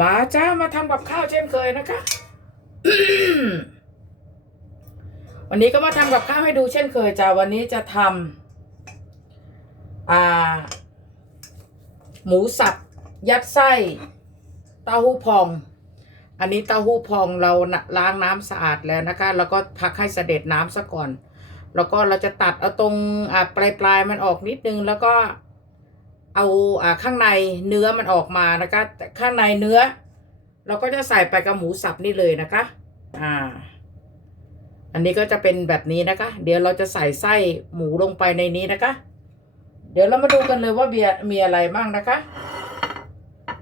มาจ้ามาทำกับข้าวเช่นเคยนะคะ วันนี้ก็มาทำกับข้าวให้ดูเช่นเคยจ้าวันนี้จะทำอ่า หมูสับ ยัดไส้ เต้าหู้พอง อันนี้เต้าหู้พองเราล้างน้ำสะอาดแล้วนะคะ แล้วก็พักให้เสด็จน้ำซะก่อน แล้วก็เราจะตัดเอาตรงอ่าปลายปลายมันออกนิดนึงแล้วก็ เอาอ่าข้างในเนื้อมันออกมานะคะแต่ข้างในเนื้อ เราก็จะใส่ไปกับหมูสับนี่เลยนะคะ อ่า อันนี้ก็จะเป็นแบบนี้นะคะ เดี๋ยวเราจะใส่ไส้หมูลงไปในนี้นะคะ เดี๋ยวเรามาดูกันเลยว่าเบียมีอะไรบ้างนะคะ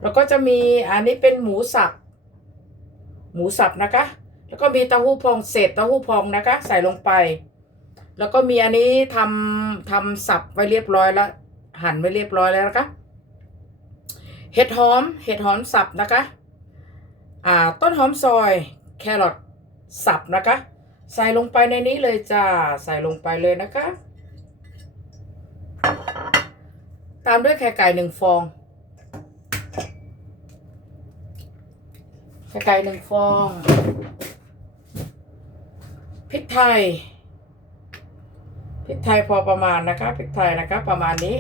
แล้วก็จะมีอันนี้เป็นหมูสับ หมูสับนะคะ แล้วก็มีเต้าหู้พองเศษเต้าหู้พองนะคะ ใส่ลงไป แล้วก็มีอันนี้ทำทำสับไว้เรียบร้อยแล้ว หั่นไว้เรียบร้อยแล้วนะคะเห็ดหอม เห็ดหอมสับนะคะ อ่า ต้นหอมซอย แครอทสับนะคะ ใส่ลงไปในนี้เลยจ้า ใส่ลงไปเลยนะคะ ตามด้วยไข่ไก่หนึ่งฟอง ไข่ไก่หนึ่งฟอง พริกไทย พริกไทยพอประมาณนะคะ พริกไทยนะคะ ประมาณนี้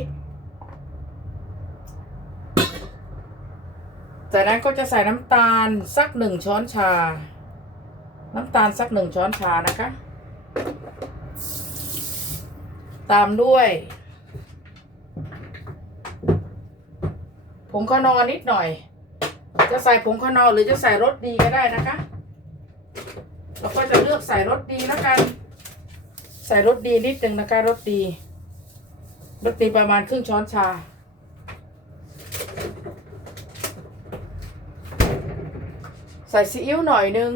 จากนั้นก็จะใส่น้ำตาลสักหนึ่งช้อนชา น้ำตาลสักหนึ่งช้อนชานะคะ ตามด้วยผงข้าวนอนิดหน่อย จะใส่ผงข้าวนอหรือจะใส่รสดีก็ได้นะคะ เราก็จะเลือกใส่รสดีแล้วกัน ใส่รสดีนิดหนึ่งนะคะรสดีรสดีประมาณครึ่งช้อนชา ใส่ซีอิ๊วหน่อยนึง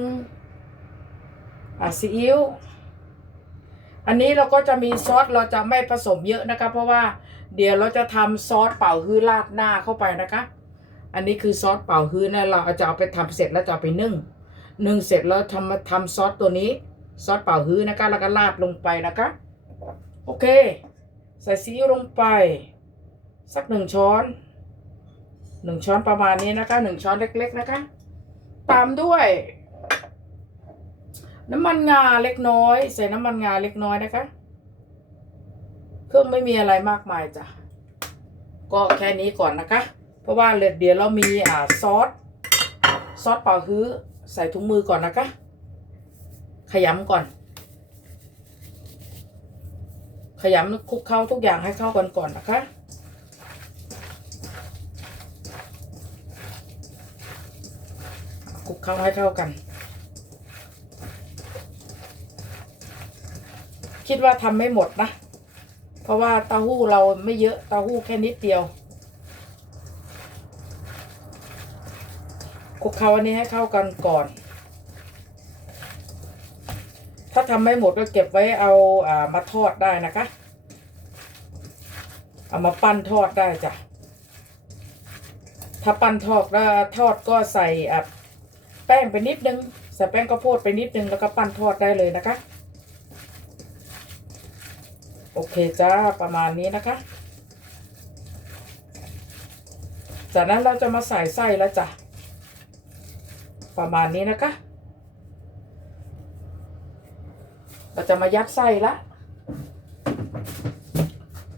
อะซีอิ๊วอันนี้เราก็จะมีซอสเราจะไม่ผสมเยอะนะคะ เพราะว่าเดี๋ยวเราจะทำซอสเป่าฮื้อราดหน้าเข้าไปนะคะ อันนี้คือซอสเป่าฮื้อนะเราจะเอาไปทำเสร็จแล้วจะไปนึ่งนึ่งเสร็จแล้วทำมาทำซอสตัวนี้ ซอสเป่าฮื้อนะคะ แล้วก็ราดลงไปนะคะ โอเค ใส่ซีอิ๊วลงไป สักหนึ่งช้อนหนึ่งช้อนประมาณนี้นะคะหนึ่งช้อนเล็ก ๆ นะคะ ตามด้วย น้ำมันงาเล็กน้อย ใส่น้ำมันงาเล็กน้อยนะคะ เครื่องไม่มีอะไรมากมายจ้ะ ก็แค่นี้ก่อนนะคะ เพราะว่าเดี๋ยวเรามีอ่าซอส ซอสเป่าฮื้อใส่ถุงมือก่อนนะคะ ขยำก่อน ขยำคลุกเข้าทุกอย่างให้เข้ากันก่อนนะคะ คลุกเข้าให้เข้ากัน คิดว่าทำไม่หมดนะ เพราะว่าเต้าหู้เราไม่เยอะเต้าหู้แค่นิดเดียวคลุกเคล้าอันนี้ให้เข้ากันก่อน ถ้าทำไม่หมดก็เก็บไว้เอาอ่ามาทอดได้นะคะ เอามาปั้นทอดได้จ้ะถ้าปั้นทอดแล้วทอดก็ใส่อะ แป้งไปนิดนึงใส่แป้งข้าวโพดไปนิดนึงแล้วก็ปั้นทอดได้เลยนะคะ โอเคจ้าประมาณนี้นะคะ จากนั้นเราจะมาใส่ไส้แล้วจ้ะประมาณนี้นะคะ เราจะมายัดไส้ละ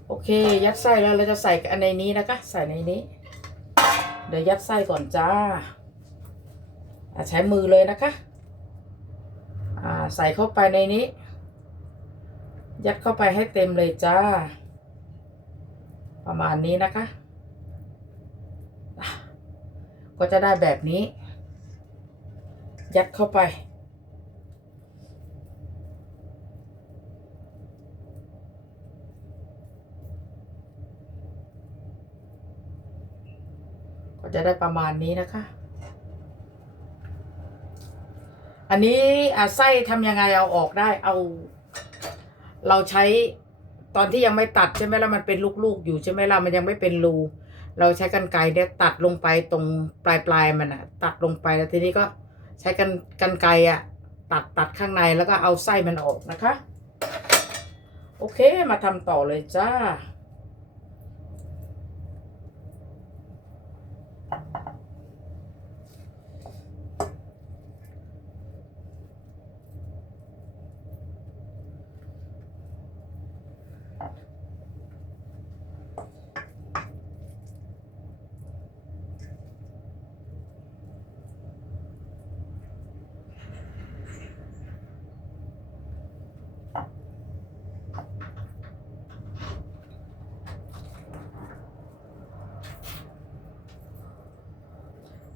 โอเค ยัดไส้แล้วเราจะใส่ในนี้นะคะ ใส่ในนี้ เดี๋ยวยัดไส้ก่อนจ้า ใช้มือเลยนะคะใส่เข้าไปในนี้ ยัดเข้าไปให้เต็มเลยจ้า ประมาณนี้นะคะ ก็จะได้แบบนี้ ยัดเข้าไป ก็จะได้ประมาณนี้นะคะ อันนี้ไส้ทำยังไงเอาออกได้เอา เราใช้ตอนที่ยังไม่ตัดใช่ไหมล้วมันเป็นลูกๆ อยู่ใช่ไหมล่ะมันยังไม่เป็นรูเราใช้กันไกรเนี่ยตัดลงไปตรงปลายปลายๆมันอะตัดลงไปแล้วทีนี้ก็ใช้กันกันไกรอะตัดตัดข้างในแล้วก็เอาไส้มันออกนะคะ โอเคมาทำต่อเลยจ้า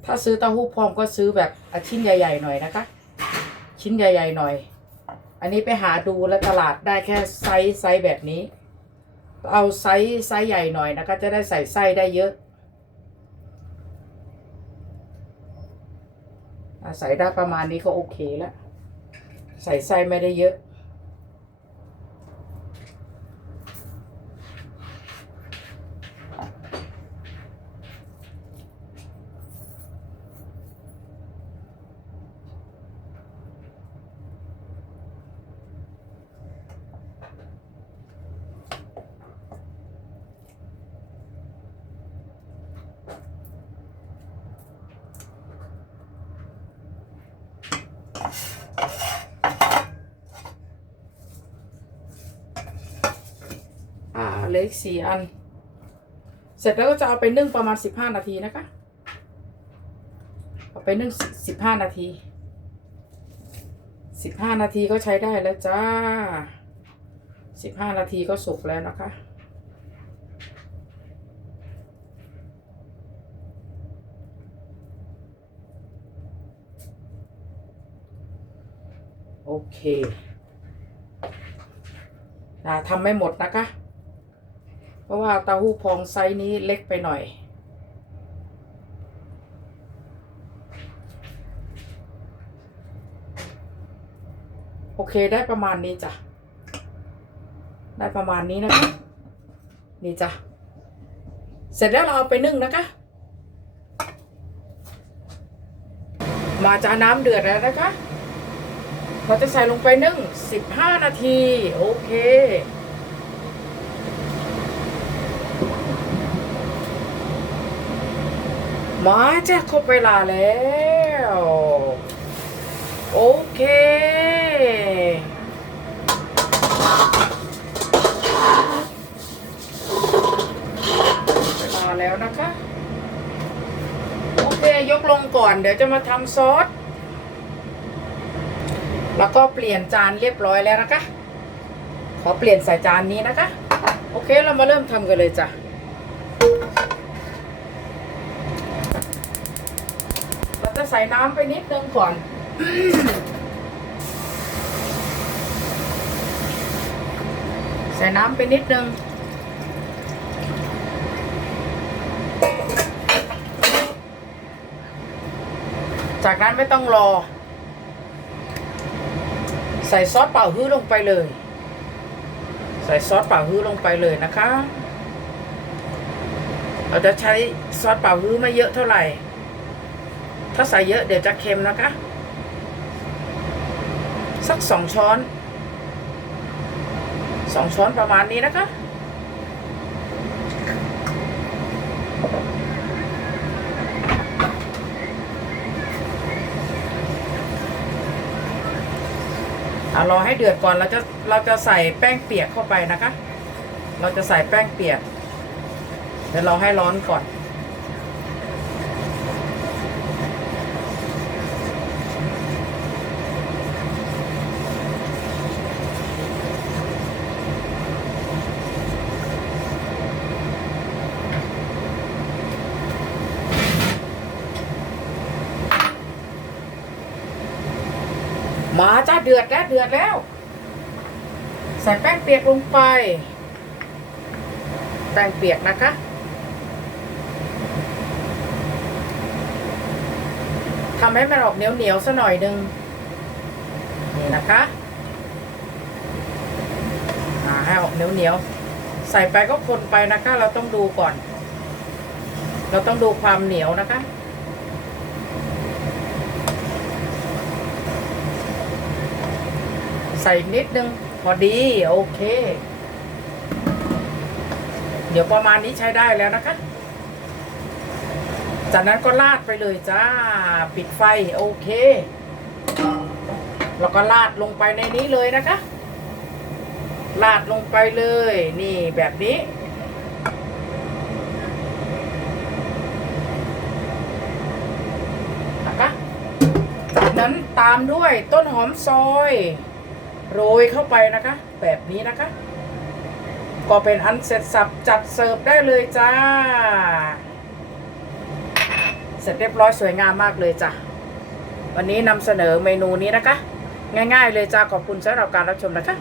ถ้าซื้อเต้าหู้พองก็ซื้อแบบชิ้นใหญ่ ๆ หน่อยนะคะ ชิ้นใหญ่ ๆ หน่อย อันนี้ไปหาดูแล้วตลาดได้แค่ไซส์ไซส์แบบนี้ เอาไซส์ไซส์ใหญ่หน่อยนะคะ จะได้ใส่ไส้ได้เยอะอะใส่ได้ประมาณนี้ก็โอเคแล้ว ใส่ไส้ไม่ได้เยอะ เหลขสี่อัน เสร็จแล้วก็จะเอาไปนึ่งประมาณสิบห้านาทีนะคะ เอาไปนึ่งสิบห้านาทีสิบห้านาทีก็ใช้ได้แล้วจ้าสิบห้านาทีก็สุกแล้วนะคะ โอเคอ่าทำไม่หมดนะคะ ราะว่าเต้าหู้พองไซส์นี้เล็กไปหน่อย โอเคได้ประมาณนี้จ้ะ ได้ประมาณนี้นะคะ นี่จ้ะ เสร็จแล้วเราเอาไปนึ่งนะคะ มาจาน้ำเดือดแล้วนะคะ เราจะใส่ลงไปนึ่ง 15 นาที โอเค มาจะครบเวลาแล้ว โอเค เวลาแล้วนะคะ โอเค ยกลงก่อนเดี๋ยวจะมาทำซอส แล้วก็เปลี่ยนจานเรียบร้อยแล้วนะคะ ขอเปลี่ยนใส่จานนี้นะคะ โอเคเรามาเริ่มทำกันเลยจ้ะ เรา จะใส่น้ำไปนิดนึงก่อน ใส่น้ำไปนิดนึงจากนั้นไม่ต้องรอ ใส่ซอสเป่าฮื้อลงไปเลย ใส่ซอสเป่าฮื้อลงไปเลยนะคะ เราจะใช้ซอสเป่าฮื้อไม่เยอะเท่าไหร่ ถ้าใส่เยอะเดี๋ยวจะเค็มนะคะ สักสองช้อนสองช้อนประมาณนี้นะคะเอารอให้เดือดก่อนเราจะเราจะใส่แป้งเปียกเข้าไปนะคะ เราจะใส่แป้งเปียกเดี๋ยวเราให้ร้อนก่อน มาจ้าเดือดแล้วเดือดแล้ว ใส่แป้งเปียกลงไป แป้งเปียกนะคะ ทำให้มันออกเหนียวเหนียวซะหน่อยหนึ่งนี่นะคะอ่าให้ออกเหนียวเหนียวๆใส่ไปก็คนไปนะคะ เราต้องดูก่อน เราต้องดูความเหนียวนะคะ ใส่นิดนึงพอดีโอเค เดี๋ยวประมาณนี้ใช้ได้แล้วนะคะ จากนั้นก็ลาดไปเลยจ้า ปิดไฟโอเค แล้วก็ลาดลงไปในนี้เลยนะคะ ลาดลงไปเลย นี่แบบนี้นะคะจากนั้นตามด้วยต้นหอมซอย โรยเข้าไปนะคะ แบบนี้นะคะ ก็เป็นอันเสร็จสับจัดเสิร์ฟได้เลยจ้า เสร็จเรียบร้อยสวยงามมากเลยจ้ะวันนี้นำเสนอเมนูนี้นะคะ ง่าย ๆ เลยจ้าขอบคุณสำหรับการรับชมนะคะ